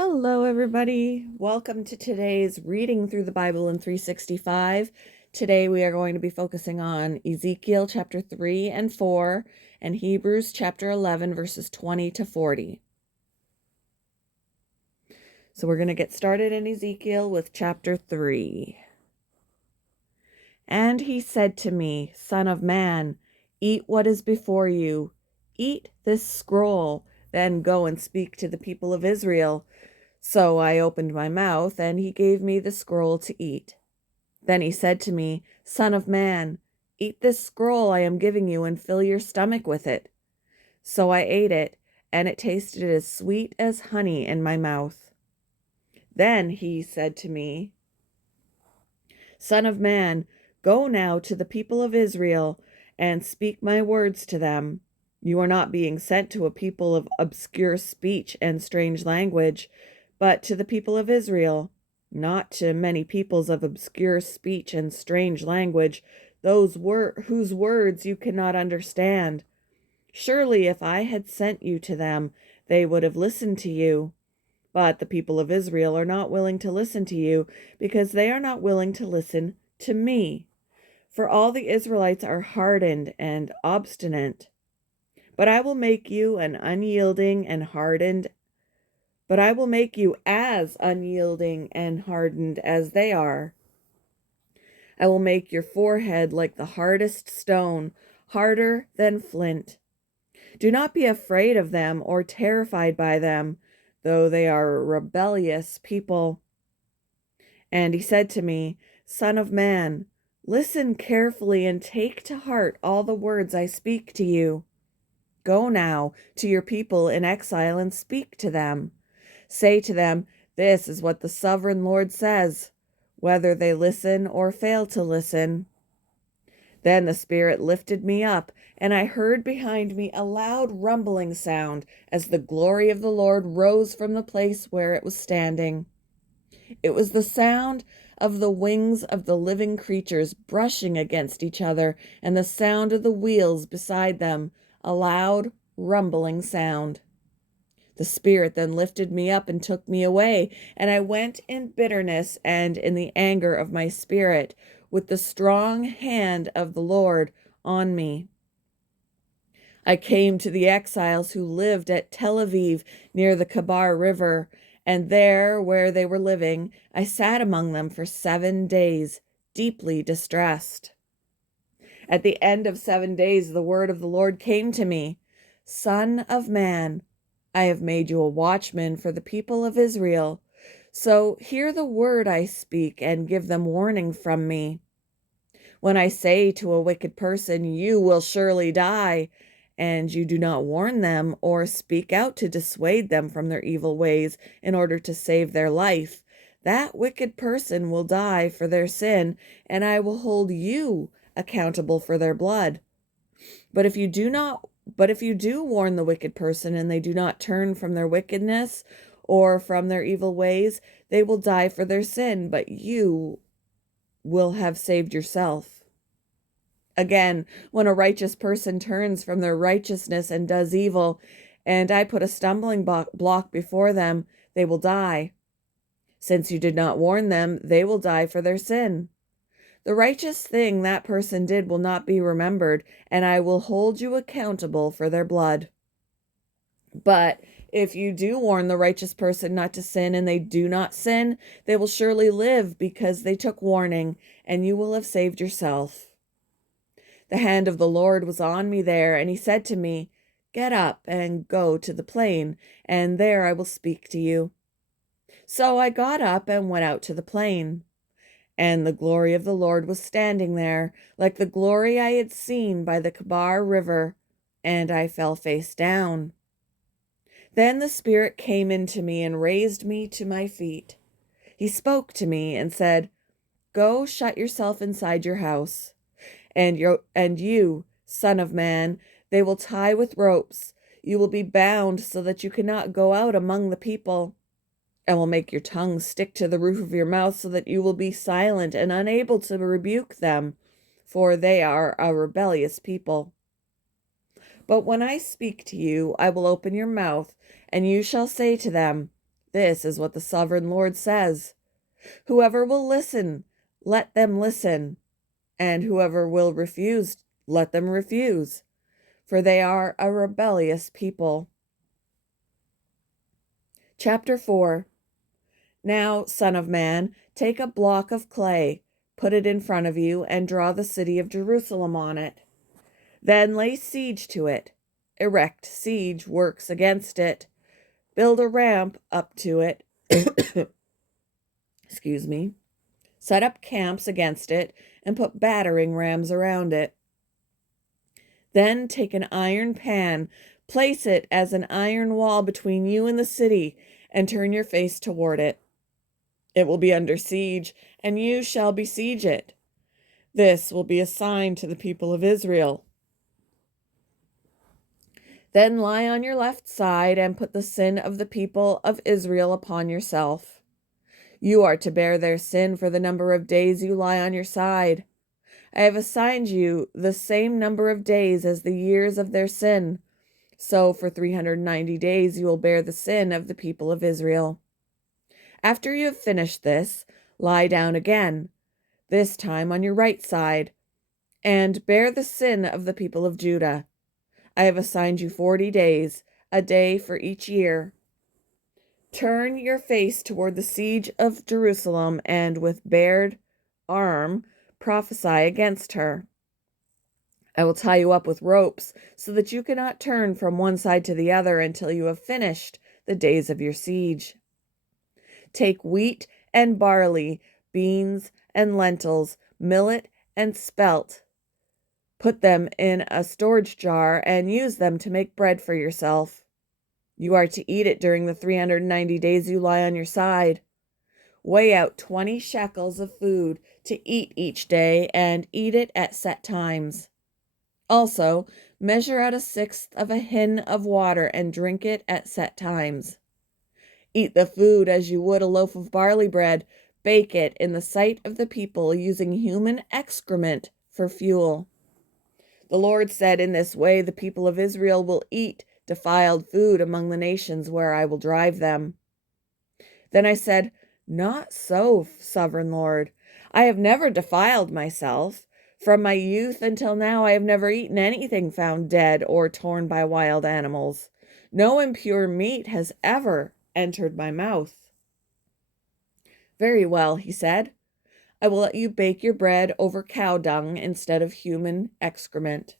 Hello, everybody. Welcome to today's Reading Through the Bible in 365. Today we are going to be focusing on Ezekiel chapter 3 and 4 and Hebrews chapter 11 verses 20 to 40. So we're going to get started in Ezekiel with chapter 3. And he said to me, Son of man, eat what is before you. Eat this scroll, then go and speak to the people of Israel. So I opened my mouth, and he gave me the scroll to eat. Then he said to me, Son of man, eat this scroll I am giving you and fill your stomach with it. So I ate it, and it tasted as sweet as honey in my mouth. Then he said to me, Son of man, go now to the people of Israel and speak my words to them. You are not being sent to a people of obscure speech and strange language, but to the people of Israel, not to many peoples of obscure speech and strange language, whose words you cannot understand. Surely if I had sent you to them, they would have listened to you. But the people of Israel are not willing to listen to you, because they are not willing to listen to me. For all the Israelites are hardened and obstinate. But I will make you as unyielding and hardened as they are. I will make your forehead like the hardest stone, harder than flint. Do not be afraid of them or terrified by them, though they are a rebellious people. And he said to me, Son of man, listen carefully and take to heart all the words I speak to you. Go now to your people in exile and speak to them. Say to them, This is what the sovereign Lord says, whether they listen or fail to listen. Then the Spirit lifted me up, and I heard behind me a loud rumbling sound as the glory of the Lord rose from the place where it was standing. It was the sound of the wings of the living creatures brushing against each other, and the sound of the wheels beside them, a loud, rumbling sound. The Spirit then lifted me up and took me away, and I went in bitterness and in the anger of my spirit, with the strong hand of the Lord on me. I came to the exiles who lived at Tel Aviv near the Kebar River, and there, where they were living, I sat among them for 7 days, deeply distressed. At the end of 7 days, the word of the Lord came to me, Son of man, I have made you a watchman for the people of Israel. So hear the word I speak and give them warning from me. When I say to a wicked person, You will surely die, and you do not warn them or speak out to dissuade them from their evil ways in order to save their life, that wicked person will die for their sin, and I will hold you accountable for their blood. But if you do warn the wicked person and they do not turn from their wickedness or from their evil ways, they will die for their sin, but you will have saved yourself. Again, when a righteous person turns from their righteousness and does evil, and I put a stumbling block before them, they will die. Since you did not warn them, they will die for their sin. The righteous thing that person did will not be remembered, and I will hold you accountable for their blood. But if you do warn the righteous person not to sin and they do not sin, they will surely live because they took warning, and you will have saved yourself. The hand of the Lord was on me there, and he said to me, Get up and go to the plain, and there I will speak to you. So I got up and went out to the plain. And the glory of the Lord was standing there, like the glory I had seen by the Kebar River, and I fell face down. Then the Spirit came into me and raised me to my feet. He spoke to me and said, Go shut yourself inside your house. And you, son of man, they will tie with ropes. You will be bound so that you cannot go out among the people. I will make your tongue stick to the roof of your mouth so that you will be silent and unable to rebuke them, for they are a rebellious people. But when I speak to you, I will open your mouth, and you shall say to them, This is what the sovereign Lord says. Whoever will listen, let them listen, and whoever will refuse, let them refuse, for they are a rebellious people. Chapter 4. Now, son of man, take a block of clay, put it in front of you, and draw the city of Jerusalem on it. Then lay siege to it. Erect siege works against it. Build a ramp up to it. Excuse me. Set up camps against it and put battering rams around it. Then take an iron pan, place it as an iron wall between you and the city, and turn your face toward it. It will be under siege, and you shall besiege it. This will be a sign to the people of Israel. Then lie on your left side and put the sin of the people of Israel upon yourself. You are to bear their sin for the number of days you lie on your side. I have assigned you the same number of days as the years of their sin. So for 390 days you will bear the sin of the people of Israel. After you have finished this, lie down again, this time on your right side, and bear the sin of the people of Judah. I have assigned you 40 days, a day for each year. Turn your face toward the siege of Jerusalem, and with bared arm prophesy against her. I will tie you up with ropes, so that you cannot turn from one side to the other until you have finished the days of your siege. Take wheat and barley, beans and lentils, millet and spelt. Put them in a storage jar and use them to make bread for yourself. You are to eat it during the 390 days you lie on your side. Weigh out 20 shekels of food to eat each day and eat it at set times. Also, measure out 1/6 of a hin of water and drink it at set times. Eat the food as you would a loaf of barley bread. Bake it in the sight of the people using human excrement for fuel. The Lord said, in this way the people of Israel will eat defiled food among the nations where I will drive them. Then I said, Not so, sovereign Lord. I have never defiled myself. From my youth until now I have never eaten anything found dead or torn by wild animals. No impure meat has ever entered my mouth. Very well, he said. I will let you bake your bread over cow dung instead of human excrement.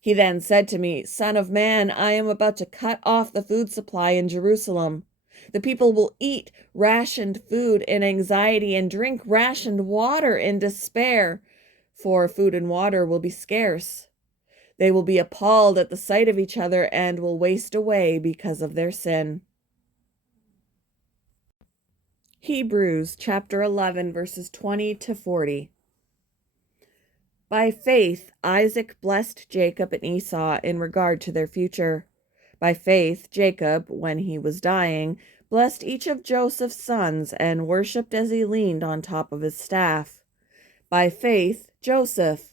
He then said to me, Son of man, I am about to cut off the food supply in Jerusalem. The people will eat rationed food in anxiety and drink rationed water in despair, for food and water will be scarce. They will be appalled at the sight of each other and will waste away because of their sin. Hebrews chapter 11, verses 20 to 40. By faith, Isaac blessed Jacob and Esau in regard to their future. By faith, Jacob, when he was dying, blessed each of Joseph's sons and worshipped as he leaned on top of his staff. By faith, Joseph,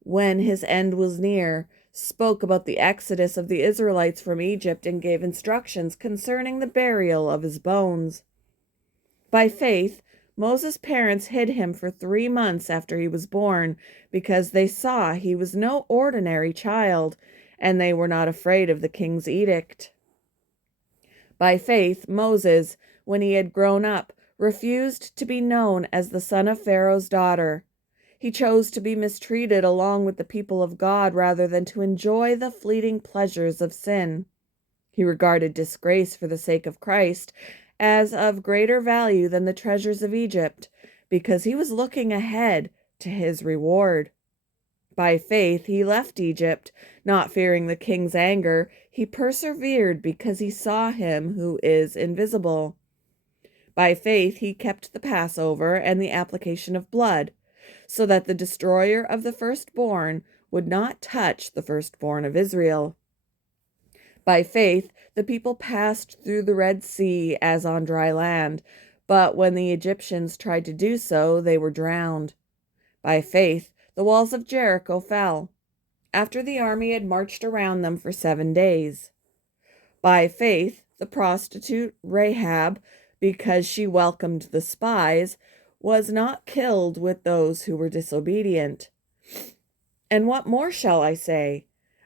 when his end was near, spoke about the exodus of the Israelites from Egypt and gave instructions concerning the burial of his bones. By faith, Moses' parents hid him for 3 months after he was born, because they saw he was no ordinary child, and they were not afraid of the king's edict. By faith, Moses, when he had grown up, refused to be known as the son of Pharaoh's daughter. He chose to be mistreated along with the people of God rather than to enjoy the fleeting pleasures of sin. He regarded disgrace for the sake of Christ as of greater value than the treasures of Egypt, because he was looking ahead to his reward. By faith he left Egypt, not fearing the king's anger. He persevered because he saw him who is invisible. By faith he kept the Passover and the application of blood, so that the destroyer of the firstborn would not touch the firstborn of Israel. By faith, the people passed through the Red Sea as on dry land, but when the Egyptians tried to do so, they were drowned. By faith, the walls of Jericho fell, after the army had marched around them for 7 days. By faith, The prostitute Rahab, because she welcomed the spies, was not killed with those who were disobedient. And what more shall I say?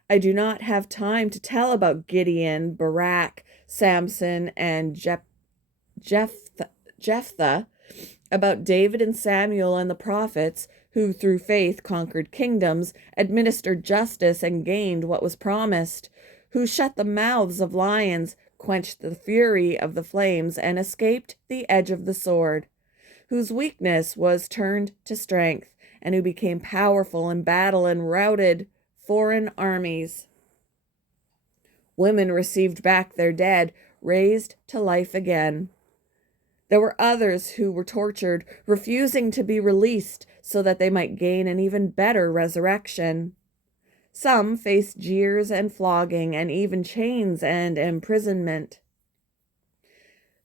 I do not have time to tell about Gideon, Barak, Samson, and Jephthah, about David and Samuel and the prophets, who through faith conquered kingdoms, administered justice, and gained what was promised, who shut the mouths of lions, quenched the fury of the flames, and escaped the edge of the sword, whose weakness was turned to strength, and who became powerful in battle and routed foreign armies. Women received back their dead, raised to life again. There were others who were tortured, refusing to be released so that they might gain an even better resurrection. Some faced jeers and flogging and even chains and imprisonment.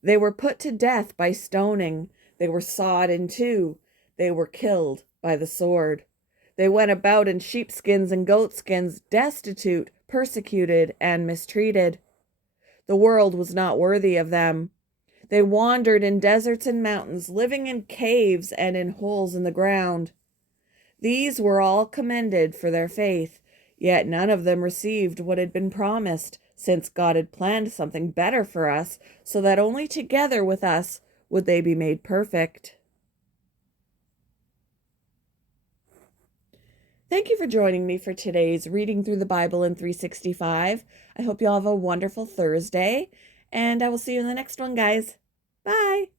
They were put to death by stoning. They were sawed in two. They were killed by the sword. They went about in sheepskins and goatskins, destitute, persecuted, and mistreated. The world was not worthy of them. They wandered in deserts and mountains, living in caves and in holes in the ground. These were all commended for their faith, yet none of them received what had been promised, since God had planned something better for us, so that only together with us would they be made perfect. Thank you for joining me for today's Reading Through the Bible in 365. I hope you all have a wonderful Thursday, and I will see you in the next one, guys. Bye.